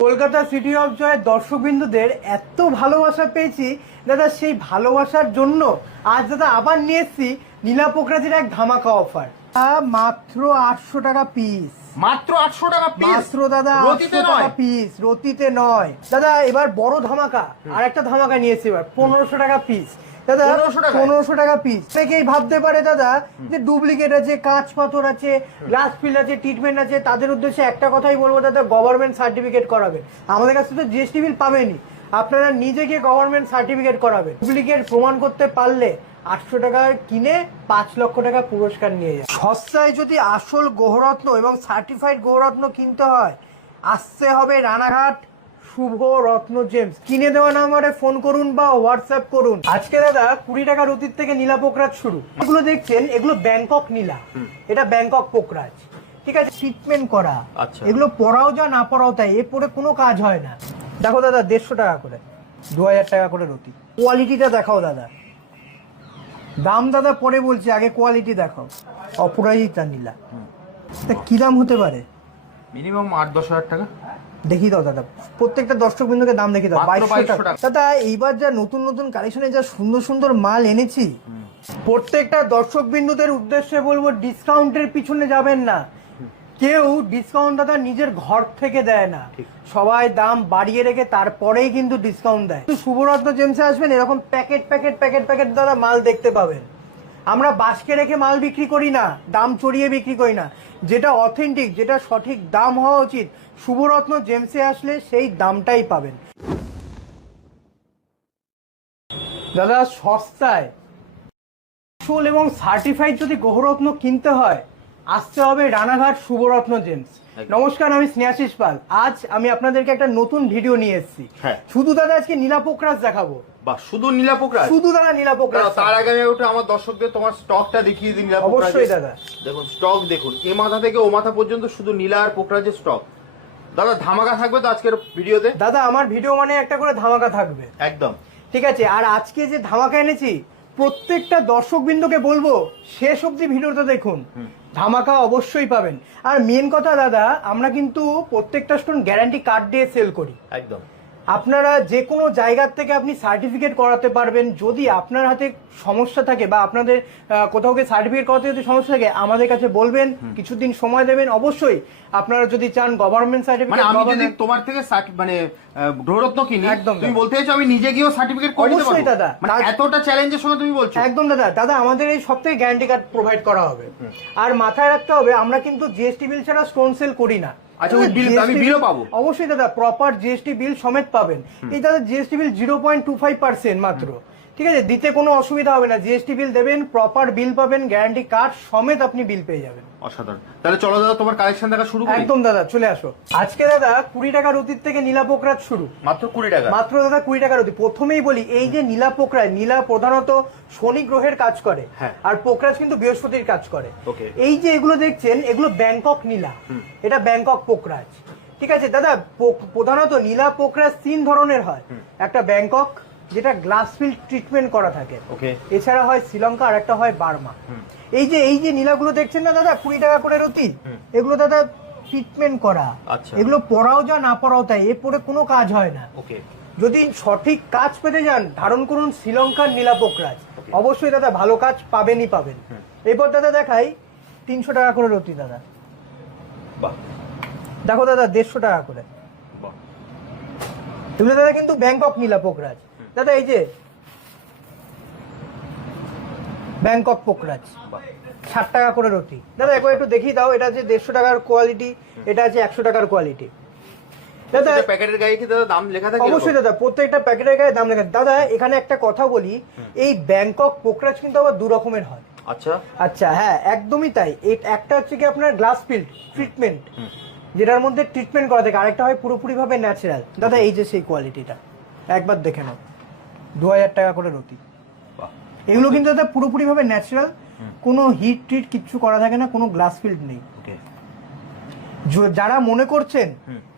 Kolkata city of জয়ের দর্শকবিন্দুদের এত ভালোবাসা পেয়েছি দাদা সেই ভালোবাসার জন্য আজ দাদা আবার নিয়ে এসেছি নীলা পোকরাজির এক ধামাকা অফার মাত্র আটশো টাকা পিস মাত্র আটশো টাকা পিস মাত্র দাদা রতিতে আটশো টাকা নয় পিস রতিতে নয়। দাদা এবার বড় ধামাকা আর একটা ধামাকা নিয়েছি এবার পনেরোশো টাকা পিস দাদা 1500 টাকায়? পনেরোশো টাকা পিস থেকেই ভাবতে পারে দাদা যে ডুপ্লিকেট আছে কাঁচ পাথর আছে গ্লাস ফিল আছে ট্রিটমেন্ট আছে তাদের উদ্দেশ্যে একটা কথাই বলব দাদা গভর্নমেন্ট সার্টিফিকেট করাবেন। আমাদের কাছে তো জিএসটি বিল পাবেনই। আপনারা নিজেকে গভর্নমেন্ট সার্টিফিকেট করাবেন। ডুপ্লিকেট প্রমাণ করতে পারলে আটশো টাকার কিনে পাঁচ লক্ষ টাকা পুরস্কার নিয়ে যায় সস্তায় যদি আসল গহরত্ন এবং সার্টিফাইড গহরত্ন কিনতে হয় আসতে হবে রানাঘাট। শুভ রত্ন জেমস। কিনে দেওয়া নাম্বারে ফোন করুন বা হোয়াটসঅ্যাপ করুন। আজকে দাদা কুড়ি টাকার অতীত থেকে নীলা পোকরাজ শুরু। এগুলো দেখছেন এগুলো ব্যাংকক নীলা। এটা ব্যাংকক পোকরাজ ঠিক আছে ট্রিটমেন্ট করা। আচ্ছা। এগুলো পড়াও যা না পড়াও তাই এ পড়ে কোনো কাজ হয় না। দেখো দাদা দেড়শো টাকা করে দু হাজার টাকা করে রতি। কোয়ালিটিটা দেখাও দাদা। দাম দাদা পরে বলছি আগে কোয়ালিটি দেখাও। অপরাজিতা নীলা। তা কি দাম হতে পারে? মিনিমাম আট দশ হাজার টাকা। দেখি দাও দাদা প্রত্যেকটা দর্শক বিন্দুকে দাম দেখি দাও বাইশশো 2200 টাকা। দাদা এইবার যা নতুন নতুন কালেকশনে যা সুন্দর সুন্দর মাল এনেছি প্রত্যেকটা দর্শক বিন্দুদের উদ্দেশ্যে বলব ডিসকাউন্টের পিছনে যাবেন না। কেউ ডিসকাউন্ট দাদা নিজের ঘর থেকে দেয় না। সবাই দাম বাড়িয়ে রেখে তারপরেই কিন্তু ডিসকাউন্ট দেয়। শুভরত্ন জেমসে আসবেন এরকম প্যাকেট প্যাকেট প্যাকেট প্যাকেট দাদা মাল দেখতে পাবেন। আমরা বাসকে রেখে মাল বিক্রি করি না দাম চড়িয়ে বিক্রি করি না। যেটা অথেন্টিক যেটা সঠিক দাম হওয়া উচিত, শুভরত্ন জেমসে আসলে সেই দামটাই পাবেন দাদা, সস্তায় আসল এবং সার্টিফাইড যদি গহরত্ন কিনতে হয়, আসতে হবে রানাঘাট শুভরত্ন জেমস। নমস্কার আমি স্নেহাশিস পাল। আজ আমি আপনাদেরকে একটা নতুন ভিডিও নিয়ে এসেছি। হ্যাঁ। শুধু দাদা আজকে নীলা পোকরাজ দেখাবো। বা শুধু নীলা পোকরা শুধু দাদা নীলা পোকরাজ তার আগে আমি একটু আমার দর্শকদের তোমার স্টকটা দেখিয়ে দিই নীলা অবশ্যই দাদা। দেখুন স্টক দেখুন এ মাথা থেকে ও মাথা পর্যন্ত শুধু নীলা আর পোকরাজের স্টক দাদা ধামাকা থাকবে তো আজকের ভিডিওতে দাদা আমার ভিডিও মানে একটা করে ধামাকা থাকবে। একদম। ঠিক আছে আর আজকে যে ধামাকা এনেছি প্রত্যেকটা দর্শকবৃন্দকে বলব শেষ অব্দি ভিডিওটা দেখুন। ধামাকা অবশ্যই পাবেন। আর মেন কথা দাদা আমরা কিন্তু প্রত্যেকটা স্টোন গ্যারান্টি কার্ড দিয়ে সেল করি। একদম। আপনারা যে কোনো জায়গার থেকে আপনি সার্টিফিকেট করাতে পারবেন। যদি আপনার হাতে সমস্যা থাকে বা আপনাদের কোথাও গিয়ে সার্টিফিকেট করাতে যদি সমস্যা থাকে আমাদের কাছে বলবেন কিছুদিন সময় দেবেন। অবশ্যই আপনারা যদি চান গভর্নমেন্ট সার্টিফিকেট মানে আমি যদি তোমার থেকে মানে গ্রহরত্ন কিনি একদম তুমি। বলতে চাইছো আমি নিজে গিয়েও সার্টিফিকেট করে দিতে অবশ্যই পারব দাদা। মানে এতটা চ্যালেঞ্জের সময় তুমি বলছো। একদম দাদা। দাদা আমাদের এই সব থেকে গ্যারান্টি কার্ড প্রোভাইড করা হবে। আর মাথায় রাখতে হবে আমরা কিন্তু জিএসটি বিল ছাড়া স্টোন সেল করি না। আচ্ছা, ওই বিল আমি বিলও পাবো? অবশ্যই দাদা প্রপার জিএসটি বিল সমেত পাবেন। এই দাদা GST bill zero point two five percent মাত্র। ঠিক আছে দিতে কোনো অসুবিধা হবে না। জিএসটি বিল দেবেন প্রপার বিল পাবেন গ্যারান্টি কার্ড সমেত আপনি বিল পেয়ে যাবেন। অসাধারণ। তাহলে চলো দাদা তোমার কালেকশন দেখা শুরু করি। একদম দাদা চলে আসো। আজকে দাদা কুড়ি টাকার অতীত থেকে নীলা পোকরাজ শুরু। মাত্র কুড়ি টাকা? মাত্র দাদা কুড়ি টাকার অতি প্রথমেই বলি এই যে নীলা পোকরাজ নীলা প্রধানত শনি গ্রহের কাজ করে। হ্যাঁ। আর পোকরাজ কিন্তু বৃহস্পতির কাজ করে। এই যে এগুলো দেখছেন এগুলো ব্যাংকক নীলা। এটা ব্যাংকক পোকরাজ ঠিক আছে দাদা প্রধানত নীলা পোকরাজ তিন ধরনের হয়। একটা ব্যাংকক যেটা গ্লাস ফিল ট্রিটমেন্ট করা থাকে. এছাড়া হয় শ্রীলঙ্কা আর একটা হয় বার্মা। এই যে এই যে নীলাগুলো দেখছেন না দাদা কুড়ি টাকা করে রতি এগুলো দাদা ট্রিটমেন্ট করা। আচ্ছা। এগুলো পড়াও যা না পড়াও তাই এ পড়ে কোনো কাজ হয় না। যদি সঠিক কাজ পেতে যান ধারণ করুন শ্রীলঙ্কার নীলাপোকরাজ অবশ্যই দাদা ভালো কাজ পাবেনই পাবেন। এরপর দাদা দেখাই তিনশো টাকা করে রতি দাদা। বাহ। দেখো দাদা দেড়শো টাকা করে। এগুলো দাদা কিন্তু ব্যাংকক নীলাপোকরাজ দাদা এই যে ব্যাংকক পোকরাজ ষাট টাকা করে রতি দাদা একবার একটু দেখিয়ে দাও এটা আছে দেড়শো টাকার কোয়ালিটি এটা আছে একশো টাকার কোয়ালিটি দাদা প্যাকেটের গায়ে কি দাদা দাম লেখা থাকে অবশ্যই দাদা প্রত্যেকটা প্যাকেটের গায়ে দাম লেখা দাদা এখানে একটা কথা বলি এই ব্যাংকক পোকরাজ কিন্তু আবার দু রকমের হয়। আচ্ছা। আচ্ছা হ্যাঁ একদমই তাই। একটা হচ্ছে কি আপনার গ্লাস ফিল্ড ট্রিটমেন্ট যেটার মধ্যে ট্রিটমেন্ট করা থাকে। আরেকটা হয় পুরোপুরি ভাবে ন্যাচারাল দাদা এই যে সেই কোয়ালিটিটা একবার দেখে নাও। দু হাজার টাকা করে রতি। এগুলো কিন্তু দাদা পুরোপুরি ভাবে ন্যাচারাল কোনো হিট ট্রিট কিচ্ছু করা থাকে না কোনো গ্লাস ফিল্ড নেই। যারা মনে করছেন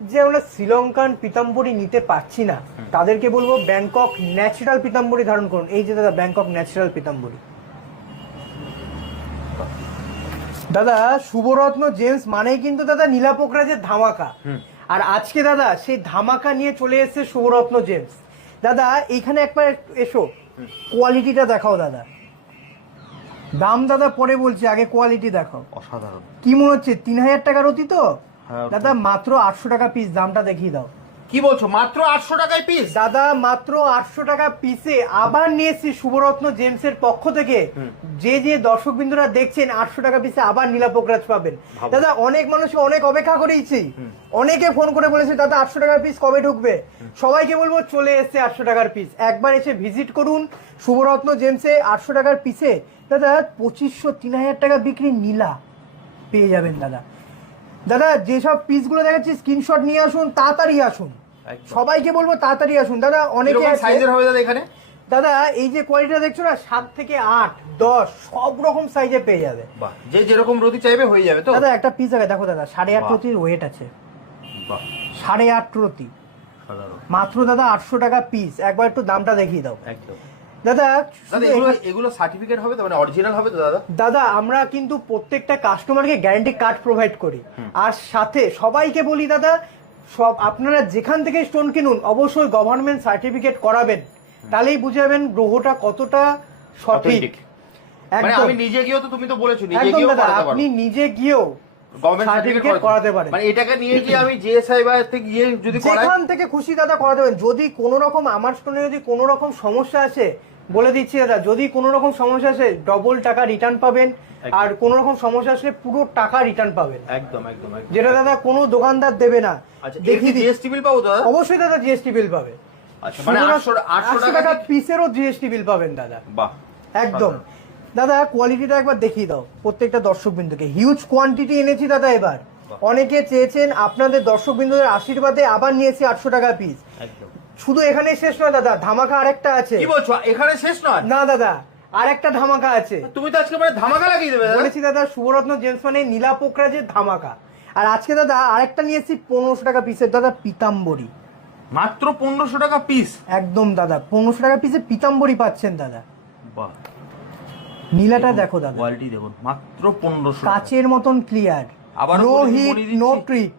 যে আমরা শ্রীলঙ্কান পিতাম্বরী নিতে পারছি না তাদেরকে বলব ব্যাংকক ন্যাচারাল পিতাম্বরী ধারণ করুন। এই যে দাদা ব্যাংকক ন্যাচারাল পিতাম্বরী। দাদা শুভরত্ন জেমস মানেই কিন্তু দাদা নীলা পোকরাজের ধামাকা আর আজকে দাদা সেই ধামাকা নিয়ে চলে এসেছে শুভরত্ন জেমস। দাদা এইখানে একবার এসো। কোয়ালিটিটা দেখাও দাদা। দাম দাদা পরে বলছি আগে কোয়ালিটি দেখাও। অসাধারণ। কি মনে হচ্ছে তিন হাজার টাকার অতি তো? হ্যাঁ, দাদা মাত্র আটশো টাকা পিস দামটা দেখিয়ে দাও। কি বলছো? মাত্র আটশো টাকায় পিস দাদা মাত্র আটশো টাকা পিসে আবার নিয়ে এসেছি শুভরত্ন জেমসের পক্ষ থেকে। যে যে দর্শক বিন্দুরা দেখছেন আটশো টাকা পিসে আবার নীলা পোকরাজ পাবেন। দাদা অনেক মানুষ অনেক অপেক্ষা করেইছি। অনেকে ফোন করে বলেছে দাদা আটশো টাকার পিস কবে ঢুকবে? সবাইকে বলব চলে এসছে আটশো টাকার পিস একবার এসে ভিজিট করুন শুভরত্ন জেমসে আটশো টাকার পিসে দাদা পঁচিশশো তিন হাজার টাকা বিক্রি নীলা পেয়ে যাবেন দাদা। দাদা যেসব পিসগুলো দেখাচ্ছি স্ক্রিনশট নিয়ে আসুন তাড়াতাড়ি আসুন। সবাইকে বলব তাড়াতাড়ি আসুন। দাদা অনেকে সাইজের হবে দাদা এখানে? দাদা এই যে কোয়ালিটিটা দেখছ না সাত থেকে আট দশ সব রকম সাইজে পেয়ে যাবে। যে যেরকম রতি চাইবে হয়ে যাবে তো? দাদা একটা পিস আছে দেখো দাদা সাড়ে আট। রতির ওয়েট আছে। সাড়ে আট রতি। মাত্র দাদা আটশো টাকা পিস একবার একটু দামটা দেখিয়ে দাও। একদম। দাদা এগুলো সার্টিফিকেট হবে তো? মানে অরিজিনাল হবে তো দাদা? দাদা আমরা কিন্তু প্রত্যেকটা কাস্টমারকে গ্যারান্টি কার্ড প্রোভাইড করি। আর সাথে সবাইকে বলি দাদা সব আপনারা যেখান থেকে স্টোন কিনুন অবশ্যই গভর্নমেন্ট সার্টিফিকেট করাবেন। তাহলেই বুঝাবেন গ্রহটা কতটা সঠিক। মানে আমি নিজে গিয়েও তো তুমি তো বলেছ নিজে গিয়েও দাদা করাতে পারো। আপনি নিজে গিয়েও গভর্নমেন্ট সার্টিফিকেট করাতে পারেন। মানে এটাকে নিয়ে গিয়ে আমি জিএসআই বা থেকে গিয়ে যদি যেখান থেকে খুশি দাদা করাতে পারেন। যদি কোনো রকম আমার স্টোনে যদি কোনো রকম সমস্যা আছে বলে দিচ্ছি দাদা যদি কোনো রকম সমস্যা আসে ডবল টাকা রিটার্ন পাবেন আর কোনো রকম সমস্যা আসলে পুরো টাকা রিটার্ন পাবেন। একদম একদম যেটা দাদা কোনো দোকানদার দেবে না দেখি জিএসটি বিল পাবো দাদা? অবশ্যই দাদা জিএসটি বিল পাবে। আচ্ছা মানে আটশো টাকা পিসেরও জিএসটি বিল পাবেন দাদা। বাহ একদম। দাদা কোয়ালিটিটা একবার দেখিয়ে দাও প্রত্যেকটা দর্শক বিন্দুকে হিউজ কোয়ান্টিটি এনেছি দাদা এবার। অনেকে চেয়েছেন আপনাদের দর্শক বিন্দুদের আশীর্বাদে আবার নিয়েছি আটশো টাকা পিস শুধু এখানে শেষ নয় দাদা ধামাকা আরেকটা আছে। কি বলছো? এখানে শেষ নয়? না দাদা আরেকটা ধামাকা আছে। তুমি তো আজকে মানে ধামাকা লাগিয়ে দেবে বলেছি দাদা শুভরত্ন জেমস মানে নীলা পোকরাজের ধামাকা। আর আজকে দাদা আরেকটা নিয়েছি পনেরোশো টাকা পিসের দাদা পিতাম্বরী। মাত্র পনেরোশো টাকা পিস একদম দাদা পনেরোশো টাকা পিসে পিতাম্বরী পাচ্ছেন দাদা। বাহ। নীলাটা দেখো দাদা। কোয়ালিটি দেখুন মাত্র পনেরোশো কাচের মতন ক্লিয়ার আবার নো হিট নো ট্রিট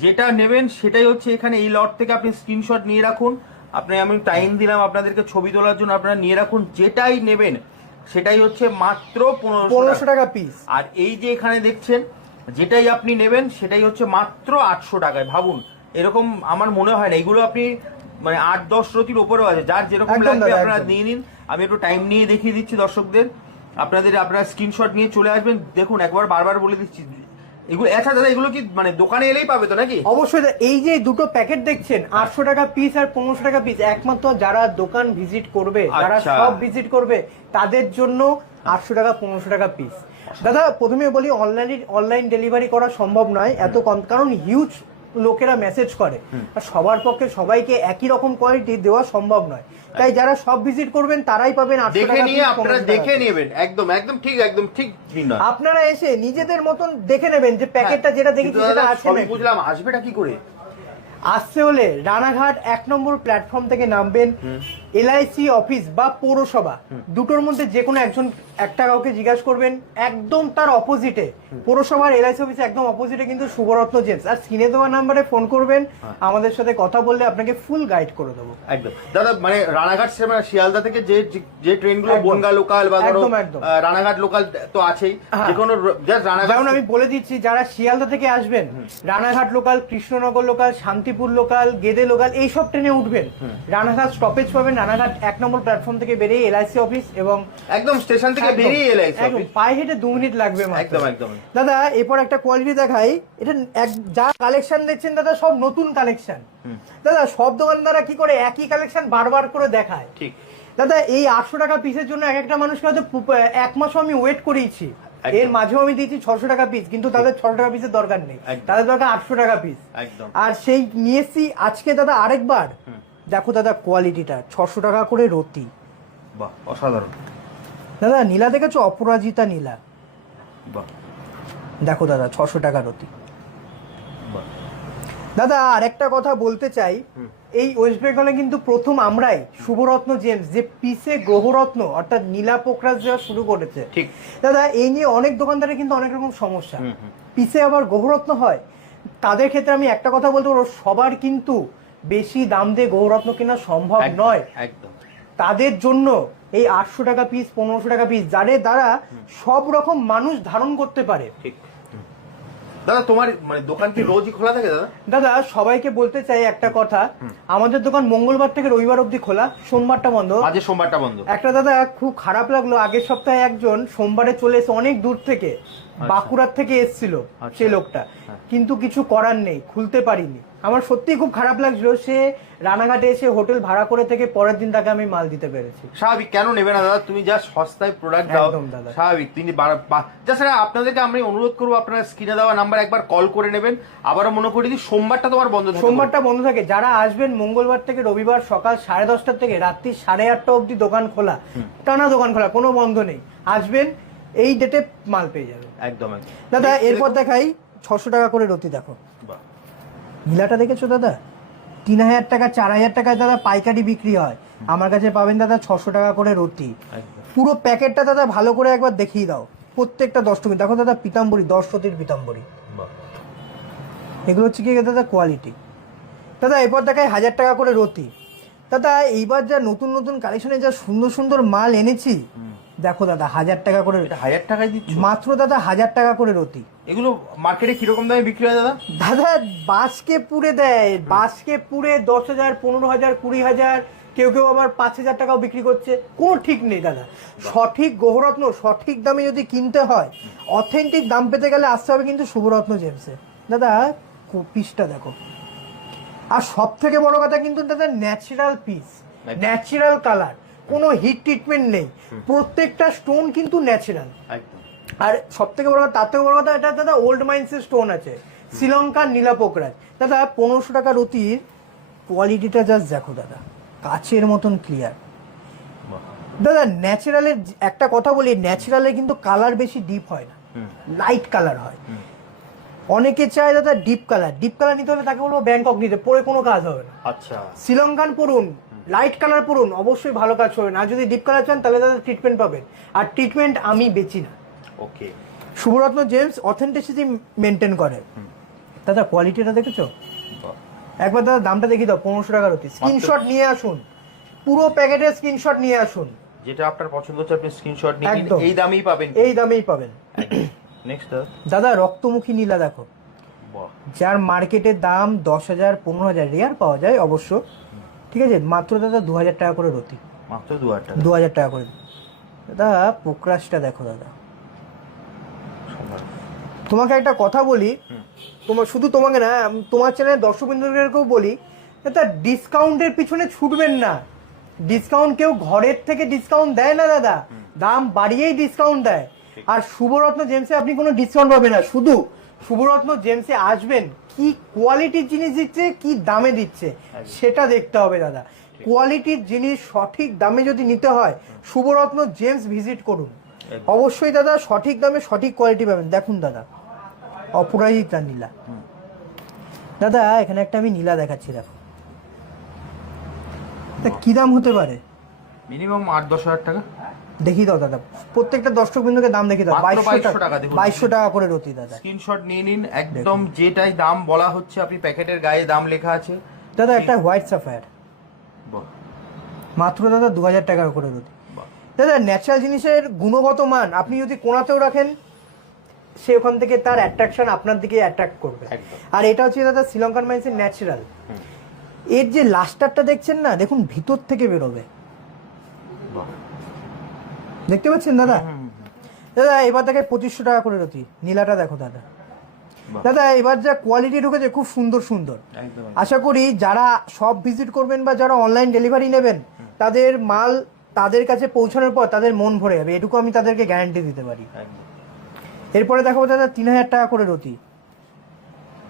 যেটা নেবেন সেটাই হচ্ছে এখানে এই লট থেকে আপনি স্ক্রিনশট নিয়ে রাখুন। আপনি আমি টাইম দিলাম আপনাদেরকে ছবি তোলার জন্য আপনারা নিয়ে রাখুন যেটাই নেবেন সেটাই হচ্ছে মাত্র পনেরোশো টাকা। পিস আর এই যে এখানে দেখছেন যেটাই আপনি নেবেন সেটাই হচ্ছে মাত্র আটশো টাকায়। ভাবুন এরকম আমার মনে হয় না। এগুলো আপনি মানে আট দশ রতির উপরেও আছে। যার যেরকম লাগবে আপনারা নিয়ে নিন। আমি একটু টাইম নিয়ে দেখিয়ে দিচ্ছি দর্শকদের। আপনাদের আপনারা স্ক্রিনশট নিয়ে চলে আসবেন। দেখুন একবার বারবার বলে দিচ্ছি এগুলো আচ্ছা দাদা এগুলো কি মানে দোকানে এলেই পাবে তো নাকি অবশ্যই এই যে দুটো প্যাকেট দেখছেন আটশো টাকা পিস আর পনেরোশো টাকা পিস একমাত্র যারা দোকান ভিজিট করবে যারা আচ্ছা। সব ভিজিট করবে তাদের জন্য আটশো টাকা পনেরোশো টাকা পিস দাদা প্রথমে বলি অনলাইন অনলাইন ডেলিভারি করা সম্ভব নয় এত কম কারণ হিউজ লোকেরা মেসেজ করে। আর সবার পক্ষে সবাইকে একই রকম কোয়ালিটি দেওয়া সম্ভব নয়। তাই যারা সব ভিজিট করবেন তারাই পাবেন দেখে নিয়ে আপনারা দেখে নেবেন। একদম একদম ঠিক একদম ঠিক আপনারা এসে নিজেদের মতন দেখে নেবেন যে প্যাকেটটা যেটা দেখেছি সেটা আছে বুঝলাম আসবেটা কি করে? আসতে হলে রানাঘাট এক নম্বর প্ল্যাটফর্ম থেকে নামবেন। এলআইসি অফিস বা পৌরসভা দুটোর মধ্যে যে কোনো একজন একটা কাউকে জিজ্ঞাসা করবেন একদম তার অপোজিটে পৌরসভার এলআইসি অফিসে একদম অপোজিটে কিন্তু শুভরত্ন জেমস আর স্ক্রিনে দেওয়া নাম্বারে ফোন করবেন আমাদের সাথে কথা বললে আপনাকে ফুল গাইড করে দেবো। একদম। দাদা মানে রানাঘাট মানে শিয়ালদা থেকে যে যে- যে ট্রেনগুলো বনগা লোকাল বা একদম, একদম। রানাঘাট লোকাল তো আছেই। হ্যাঁ। যে কোনো জাস্ট রানাঘাট আমি বলে দিচ্ছি যারা শিয়ালদা থেকে আসবেন Ranaghat local Krishnanagar local Shantipur local Gede local এইসব ট্রেনে উঠবেন। রানাঘাট স্টপেজ পাবেন। রানাঘাট এক নম্বর প্ল্যাটফর্ম থেকে বেরিয়ে এলআইসি অফিস এবং একদম স্টেশন থেকে বেরিয়ে একদম পায়ে হেঁটে দু মিনিট লাগবে একদম একদম। দাদা এরপর একটা কোয়ালিটি দেখাই। এটা এক যা কালেকশন দেখছেন দাদা সব নতুন কালেকশন দাদা সব দোকানদাররা কি করে একই কালেকশন বারবার করে দেখায়? ঠিক। দাদা এই আটশো টাকা পিসের জন্য এক একটা মানুষকে হয়তো এক মাসও আমি ওয়েট করিয়েছি। এর মাঝেও আমি দিয়েছি ছশো টাকা পিস কিন্তু তাদের ছশো টাকা পিসের দরকার নেই। তাদের দরকার আটশো টাকা পিস আর সেই নিয়ে এসছি আজকে দাদা আরেকবার। দেখো দাদা কোয়ালিটিটা ছশো টাকা করে রতি। বাহ অসাধারণ। দাদা নীলা দেখেছ? অপরাজিতা নীলা। বাহ। দেখো দাদা ছশো টাকা রতি। দাদা আর একটা কথা বলতে চাই। এই ওয়েস্ট বেঙ্গলে কিন্তু প্রথম আমরাই শুভরত্ন জেমস যে পিসে গ্রহরত্ন অর্থাৎ নীলা পোকরাজ দেওয়া শুরু করেছে। ঠিক। দাদা এই নিয়ে অনেক দোকানদারের কিন্তু অনেক রকম সমস্যা। পিসে আবার গ্রহরত্ন হয়। তাদের ক্ষেত্রে আমি একটা কথা বলতে পারব সবার কিন্তু বেশি দাম দিয়ে গৌরত্ন কেনা সম্ভব নয়। একদম। তাদের জন্য এই আটশো টাকা পিস পনেরোশো টাকা পিস যাদের দ্বারা সব রকম মানুষ ধারণ করতে পারে। ঠিক। দাদা তোমার মানে দোকান কি রোজই খোলা থাকে দাদা? দাদা সবাইকে বলতে চাই একটা কথা। আমাদের দোকান মঙ্গলবার থেকে রবিবার অবধি খোলা সোমবারটা বন্ধ। আজকে সোমবারটা বন্ধ। একটা দাদা খুব খারাপ লাগল। আগের সপ্তাহে একজন সোমবারে চলে এসে অনেক দূর থেকে বাঁকুড়ার থেকে এসেছিল আচ্ছা। সেই লোকটা। কিন্তু কিছু করার নেই খুলতে পারিনি। আমার সত্যি খুব খারাপ লাগছিল সে রানাঘাটে এসে হোটেল ভাড়া করে থেকে পরের দিন তাকে আমি মাল দিতে পেরেছি। স্বাভাবিক কেন নেবে না দাদা? তুমি যা সস্তায় প্রোডাক্ট দাও। দাদা। স্বাভাবিক তিনি যাছাড়া আপনাদেরকে আমি অনুরোধ করব আপনারা স্ক্রিনে দেওয়া নাম্বার একবার কল করে নেবেন। আবারও মনে করি দিই সোমবারটা তোমার বন্ধ থাকে। সোমবারটা বন্ধ থাকে। যারা আসবেন মঙ্গলবার থেকে রবিবার সকাল সাড়ে দশটার থেকে রাত্রি সাড়ে আটটা অবধি দোকান খোলা। টানা দোকান খোলা কোনো বন্ধ নেই। আসবেন এই ডেটে মাল পেয়ে যাবে। একদম দাদা এরপর দেখাই ছশো টাকা করে রতি দেখো। গিলাটা দেখেছ দাদা? তিন হাজার টাকা চার হাজার টাকায় দাদা পাইকারি বিক্রি হয়। আমার কাছে পাবেন দাদা ছশো টাকা করে রতি। পুরো প্যাকেটটা দাদা ভালো করে একবার দেখিয়ে দাও। প্রত্যেকটা দশ টুকু। দেখো দাদা পিতাম্বরী দশ রতির পিতাম্বরী। এগুলো হচ্ছে কি দাদা কোয়ালিটি দাদা এরপর দেখায় হাজার টাকা করে রতি। দাদা এইবার যা নতুন নতুন কালেকশনে যা সুন্দর সুন্দর মাল এনেছি দেখো দাদা হাজার টাকা করে হাজার টাকায় দিচ্ছ? মাত্র দাদা হাজার টাকা করে রতি। এগুলো মার্কেটে কীরকম দামে বিক্রি হয় দাদা? দাদা বাসকে পুড়ে দেয়। বাসকে পুড়ে দশ হাজার পনেরো হাজার কুড়ি হাজার কেউ কেউ আবার পাঁচ হাজার টাকাও বিক্রি করছে। কোনো ঠিক নেই দাদা। সঠিক গহরত্ন সঠিক দামে যদি কিনতে হয় অথেন্টিক দাম পেতে গেলে আসতে হবে কিন্তু শুভরত্ন জেমসে দাদা পিসটা দেখো। আর সব থেকে বড় কথা কিন্তু দাদা ন্যাচারাল পিস ন্যাচারাল কালার কোনো হিট ট্রিটমেন্ট নেই। প্রত্যেকটা স্টোন কিন্তু ন্যাচারাল আর সব থেকে বড় কথা তার থেকে বড় কথা এটা দাদা ওল্ড মাইন্সের স্টোন আছে। শ্রীলঙ্কার নীলাপোকরাজ দাদা পনেরোশো টাকা রতির কোয়ালিটিটা জাস্ট দেখো দাদা। কাচের মতন ক্লিয়ার দাদা ন্যাচারালের একটা কথা বলি ন্যাচারালে কিন্তু কালার বেশি ডিপ হয় না। লাইট কালার হয়। অনেকে চায় দাদা ডিপ কালার ডিপ কালার নিতে হলে তাকে বলব ব্যাংকক নিতে পরে কোনো কাজ হবে না। আচ্ছা। শ্রীলঙ্কান পড়ুন লাইট কালার পড়ুন অবশ্যই ভালো কাজ হবে না যদি ডিপ কালার চান তাহলে দাদা ট্রিটমেন্ট পাবেন। আর ট্রিটমেন্ট আমি বেচি না। Okay Shubharatna Gems authenticity maintain করে। দাদা কোয়ালিটিটা দেখেছ? একবার দাদা দামটা দেখি দাও পনেরোশো টাকার অতি। স্ক্রিনশট নিয়ে আসুন। পুরো প্যাকেটের স্ক্রিনশট নিয়ে আসুন। যেটা আপনার পছন্দ হচ্ছে আপনি স্ক্রিনশট নিয়ে নিন। এই দামেই পাবেন এই দামেই পাবেন। নেক্সট দাদা। রক্তমুখী নীলা দেখো। যার মার্কেটের দাম দশ হাজার পনেরো হাজার রেয়ার পাওয়া যায় অবশ্য। ঠিক আছে? মাত্র দাদা দু হাজার টাকা করে রতি মাত্র দু হাজার টাকা। দু হাজার টাকা করে। দাদা পোকরাসটা দেখো দাদা। তোমাকে একটা কথা বলি। তোমার শুধু তোমাকে না তোমার চ্যানেলের দর্শকবৃন্দদেরকেও বলি দাদা ডিসকাউন্টের পিছনে ছুটবেন না। ডিসকাউন্ট কেউ ঘরের থেকে ডিসকাউন্ট দেয় না দাদা। দাম বাড়িয়েই ডিসকাউন্ট দেয়। আর শুভরত্ন জেমসে আপনি কোনো ডিসকাউন্ট পাবেন না। শুধু শুভরত্ন জেমসে আসবেন। কি কোয়ালিটির জিনিস দিচ্ছে কি দামে দিচ্ছে সেটা দেখতে হবে দাদা। কোয়ালিটির জিনিস সঠিক দামে যদি নিতে হয় শুভরত্ন জেমস ভিজিট করুন। অবশ্যই দাদা সঠিক দামে সঠিক কোয়ালিটি পাবেন। দেখুন দাদা অপরাজিতা নীলা। দাদা এখানে একটা আমি নীলা দেখাচ্ছি দেখো। তা কি দাম হতে পারে? মিনিমাম আট দশ হাজার টাকা। দেখি দাও দাদা। প্রত্যেকটা দর্শক বিন্দুকে দাম দেখি দাও। বাইশশো 2200 টাকা। বাইশশো টাকা করে রতি দাদা। স্ক্রিনশট নিয়ে নিন একদম যেটাই দাম বলা হচ্ছে আপনি প্যাকেটের গায়ে দাম লেখা আছে। দাদা একটা হোয়াইট সাফায়ার মাত্র দাদা দু হাজার টাকা করে রতি। দাদা ন্যাচারাল জিনিসের গুণগত মান আপনি যদি কোনাতেও রাখেন সে ওখান থেকে তার অ্যাট্রাকশন আপনার দিকে অ্যাট্রাক্ট করবে। আর এটা হচ্ছে দাদা শ্রীলঙ্কান মাইন্সের ন্যাচারাল এর যে লাস্টারটা দেখছেন না দেখুন ভিতর থেকে বেরোবে। দেখতে পাচ্ছেন দাদা? দাদা এবার দেখে পঁচিশশো টাকা করে রতি। নীলাটা দেখো দাদা। দাদা এবার যা কোয়ালিটি ঢুকেছে খুব সুন্দর সুন্দর। আশা করি যারা সব ভিজিট করবেন বা যারা অনলাইন ডেলিভারি নেবেন তাদের মাল তাদের কাছে পৌঁছানোর পর তাদের মন ভরে যাবে। এটুকু আমি তাদেরকে গ্যারান্টি দিতে পারি। এরপরে দেখো দাদা তিন হাজার টাকা করে রতি।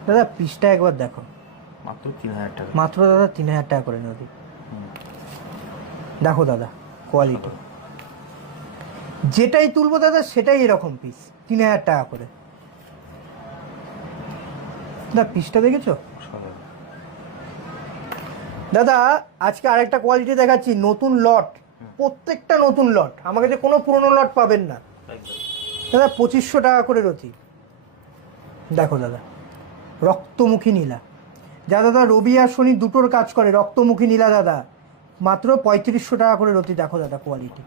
দাদা পিসটা একবার দেখো। মাত্র তিন হাজার টাকা। মাত্র দাদা তিন হাজার টাকা করে রতি। দেখো দাদা কোয়ালিটি যেটাই তুলবো দাদা, সেটাই এরকম পিস তিন হাজার টাকা করে। দাদা পিসটা দেখেছ? দাদা, আজকে আরেকটা কোয়ালিটি দেখাচ্ছি, নতুন লট প্রত্যেকটা নতুন লট আমার কাছে কোনো পুরনো লট পাবেন না। দাদা, পঁচিশশো টাকা করে রতি। দেখো দাদা, রক্তমুখী নীলা। যা দাদা, রবি আর শনি দুটোর কাজ করে, রক্তমুখী নীলা দাদা। মাত্র পঁয়ত্রিশশো টাকা করে রতি, দেখো দাদা কোয়ালিটি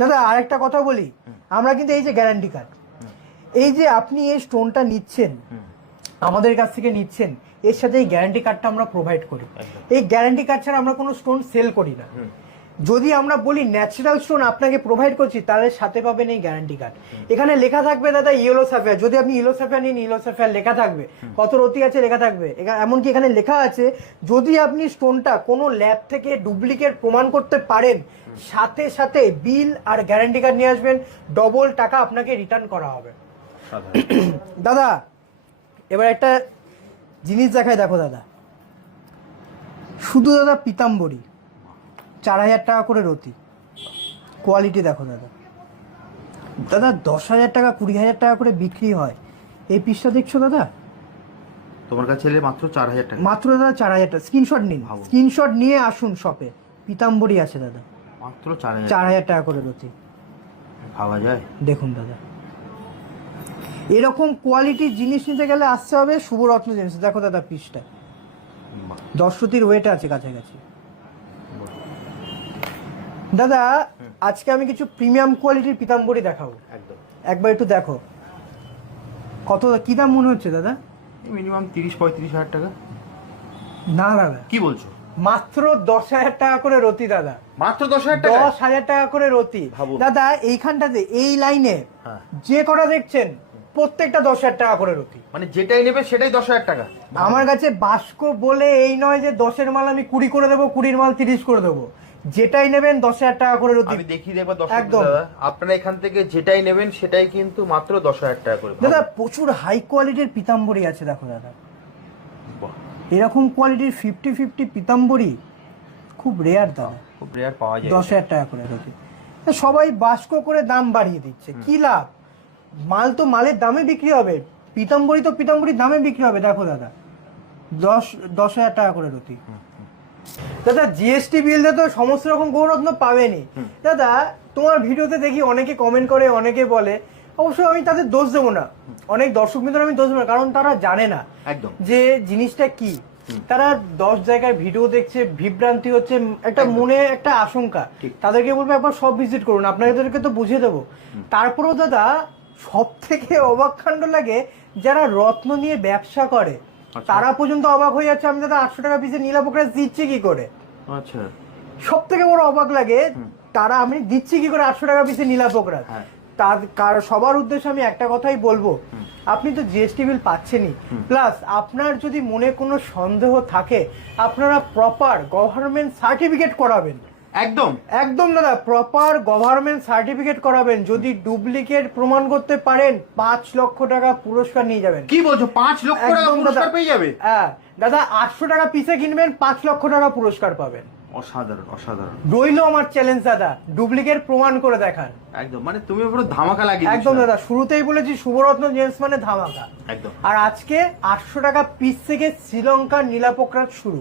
দাদা আর একটা কথা বলি। আমরা কিন্তু এই যে গ্যারান্টি কার্ড এই যে আপনি এই স্টোনটা নিচ্ছেন আমাদের কাছ থেকে নিচ্ছেন এর সাথে এই গ্যারান্টি কার্ডটা আমরা প্রোভাইড করি। এই গ্যারান্টি কার্ড ছাড়া আমরা কোনো স্টোন সেল করি না। যদি আমরা বলি ন্যাচারাল স্টোন আপনাকে প্রোভাইড করছি তাহলে সাথে পাবেন এই গ্যারান্টি কার্ড এখানে লেখা থাকবে দাদা ইয়েলো সাফিয়ার যদি আপনি ইয়েলো সাফিয়ার নিন ইয়েলো সাফিয়ার লেখা থাকবে। কত রতি আছে লেখা থাকবে। এমনকি এখানে লেখা আছে যদি আপনি স্টোনটা কোনো ল্যাব থেকে ডুপ্লিকেট প্রমাণ করতে পারেন সাথে সাথে বিল আর গ্যারান্টি কার্ড নিয়ে আসবেন ডবল টাকা আপনাকে রিটার্ন করা হবে। দাদা এবার একটা জিনিস দেখায় দেখো দাদা। শুধু দাদা পিতাম্বরী। চার হাজার টাকা করে রতি। কোয়ালিটি দেখো দাদা। দাদা দশ হাজার টাকা কুড়ি হাজার টাকা করে বিক্রি হয়। এই পিসটা দেখছ দাদা? তোমার কাছে এলে মাত্র চার হাজার টাকা। মাত্র দাদা চার হাজার টাকা। স্ক্রিনশট নিন। স্ক্রিনশট নিয়ে আসুন শপে পিতাম্বরী আছে দাদা। মাত্র চার হাজার চার হাজার টাকা করে রতি। ভাবা যায়? দেখুন দাদা। এরকম কোয়ালিটির জিনিস নিতে গেলে আসতে হবে শুভরত্ন জিনিস। দেখো দাদা পিসটা। বাহ, দশরতির ওয়েট আছে কাছাকাছি। দাদা আজকে আমি কিছু প্রিমিয়াম কোয়ালিটির পিতাম্বরী দেখাবো। একদম। একবার একটু দেখো। কত কি দাম মনে হচ্ছে দাদা? মিনিমাম তিরিশ পঁয়ত্রিশ হাজার টাকা। না দাদা। কি বলছো? মাত্র দশ হাজার টাকা করে রতি দাদা। মাত্র দশ হাজার টাকা? দশ হাজার টাকা করে রতি। দাদা এইখানটাতে এই লাইনে হ্যাঁ। যে কটা দেখছেন প্রত্যেকটা দশ হাজার টাকা করে রতি মানে যেটাই নেবে সেটাই দশ হাজার টাকা। আমার কাছে বাস্ক বলে এই নয় যে দশের মাল আমি কুড়ি করে দেবো কুড়ির মাল তিরিশ করে দেবো। যেটাই নেবেন দশ হাজার টাকা করে রতি আমি দেখিয়ে দেখব দশ একদম। আপনারা এখান থেকে যেটাই নেবেন সেটাই কিন্তু মাত্র দশ হাজার টাকা করে। দাদা প্রচুর হাই কোয়ালিটির পিতাম্বরী আছে দেখো দাদা। এরকম কোয়ালিটির ফিফটি ফিফটি পিতাম্বরী খুব রেয়ার দাদা খুব রেয়ার পাওয়া যায়। দশ হাজার টাকা করে রতি সবাই বাস্ক করে দাম বাড়িয়ে দিচ্ছে। কি লাভ? মাল তো মালের দামে বিক্রি হবে। পিতাম্বরী তো পিতাম্বরীর দামে বিক্রি হবে দেখো দাদা। দশ দশ হাজার টাকা করে রতি। দাদা জিএসটি বিলতে তো সমস্ত রকম গৌরত্ন পাবেনি। দাদা তোমার ভিডিওতে দেখি অনেকে কমেন্ট করে অনেকে বলে। অবশ্য আমি তাদের দোষ দেবো না। অনেক দর্শক মিত্র আমি দোষ দেবো না কারণ তারা জানে না একদম। যে জিনিসটা কি। তারা দশ জায়গায় ভিডিও দেখছে বিভ্রান্তি হচ্ছে একটা মনে একটা আশঙ্কা। তাদেরকে বলব একবার সব ভিজিট করুন। আপনাদেরকে তো বুঝিয়ে দেবো। তারপরেও দাদা সব থেকে অবাক কাণ্ড লাগে যারা রত্ন নিয়ে ব্যবসা করে। আচ্ছা। তারা পর্যন্ত অবাক হয়ে যাচ্ছে আমি দাদা আটশো টাকা পিসে নীলা পোকরাজ দিচ্ছি কি করে? আচ্ছা। সব থেকে বড় অবাক লাগে তারা আমি দিচ্ছি কি করে আটশো টাকা পিসে নীলা পোকরাজ হ্যাঁ। তার কার সবার উদ্দেশ্যে আমি একটা কথাই বলব আপনি তো জিএসটি বিল পাচ্ছেনই। প্লাস আপনার যদি মনে কোনো সন্দেহ থাকে আপনারা প্রপার গভর্নমেন্ট সার্টিফিকেট করাবেন। একদম। একদম দাদা প্রপার গভর্নমেন্ট সার্টিফিকেট করাবেন। যদি ডুপ্লিকেট প্রমাণ করতে পারেন পাঁচ লক্ষ টাকা পুরস্কার নিয়ে যাবেন। কি বলছো? পাঁচ লক্ষ টাকা পুরস্কার পেয়ে যাবে? হ্যাঁ। দাদা আটশো টাকা পিসে কিনবেন পাঁচ লক্ষ টাকা পুরস্কার পাবেন। অসাধারণ অসাধারণ। রইল আমার চ্যালেঞ্জ দাদা। ডুপ্লিকেট প্রমাণ করে দেখান। একদম মানে তুমি পুরো ধামাকা লাগিয়ে একদম দাদা। শুরুতেই বলেছি শুভরত্ন জেন্টস মানে ধামাকা। একদম। আর আজকে আটশো টাকা পিস থেকে শ্রীলঙ্কার নীলাপোকরাজ শুরু।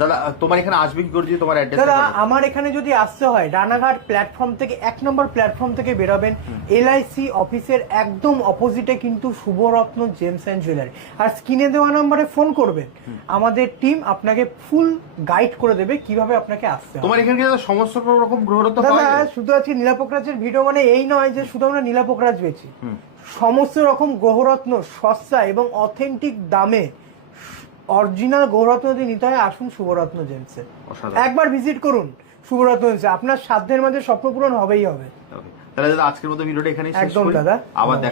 দাদা তোমার এখানে আসবে কি করে যদি তোমার দাদা আমার এখানে যদি আসতে হয় রানাঘাট প্ল্যাটফর্ম থেকে এক নম্বর প্ল্যাটফর্ম থেকে বেরোবেন। এলআইসি অফিসের একদম অপোজিটে কিন্তু শুভরত্ন জেমস অ্যান্ড জুয়েলারি। আর স্ক্রিনে দেওয়া নম্বরে ফোন করবেন। আমাদের টিম আপনাকে ফুল গাইড করে দেবে কীভাবে আপনাকে আসতে হবে। তোমার এখানে কি সমস্ত রকম গ্রহরত্ন দাদা শুধু আজকে নীলাপোকরাজের ভিডিও মানে এই নয় যে শুধু আমরা নীলাপোকরাজ বেছি সমস্ত রকম গ্রহরত্ন সস্তা এবং অথেন্টিক দামে অরিজিনাল গৌরত্ন যদি নিতে হয় আসুন শুভরত্ন জেন্সে অসাধারণ। একবার ভিজিট করুন শুভরত্ন জেন্সে আপনার সাধ্যের মাঝে স্বপ্ন পূরণ হবেই হবে। তাহলে দাদা আজকের মতো ভিডিওটা এখানেই শেষ একদম করি। দাদা। আবার দেখা